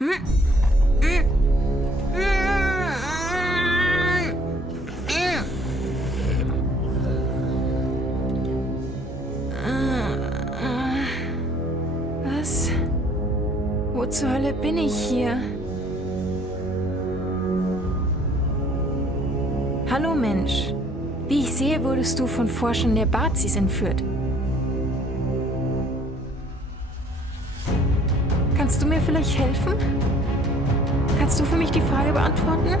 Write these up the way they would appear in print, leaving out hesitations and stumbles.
Was? Wo zur Hölle bin ich hier? Hallo Mensch. Wie ich sehe, wurdest du von Forschern der Bazis entführt. Kannst du mir vielleicht helfen? Kannst du für mich die Frage beantworten?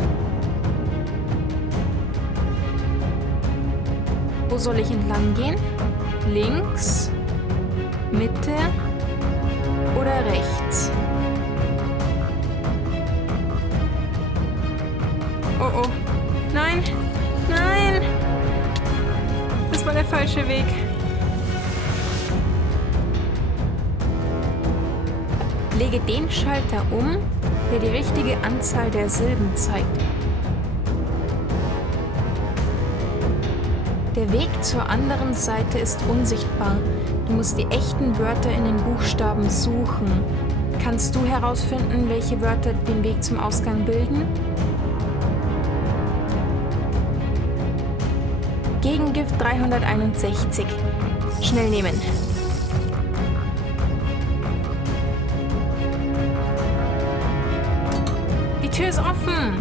Wo soll ich entlang gehen? Links? Mitte? Oder rechts? Oh oh. Nein! Nein! Das war der falsche Weg. Lege den Schalter um, der die richtige Anzahl der Silben zeigt. Der Weg zur anderen Seite ist unsichtbar. Du musst die echten Wörter in den Buchstaben suchen. Kannst du herausfinden, welche Wörter den Weg zum Ausgang bilden? Gegengift 361. Schnell nehmen. Die Tür ist offen.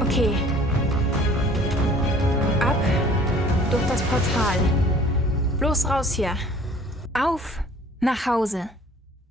Okay. Ab durch das Portal. Bloß raus hier. Auf nach Hause.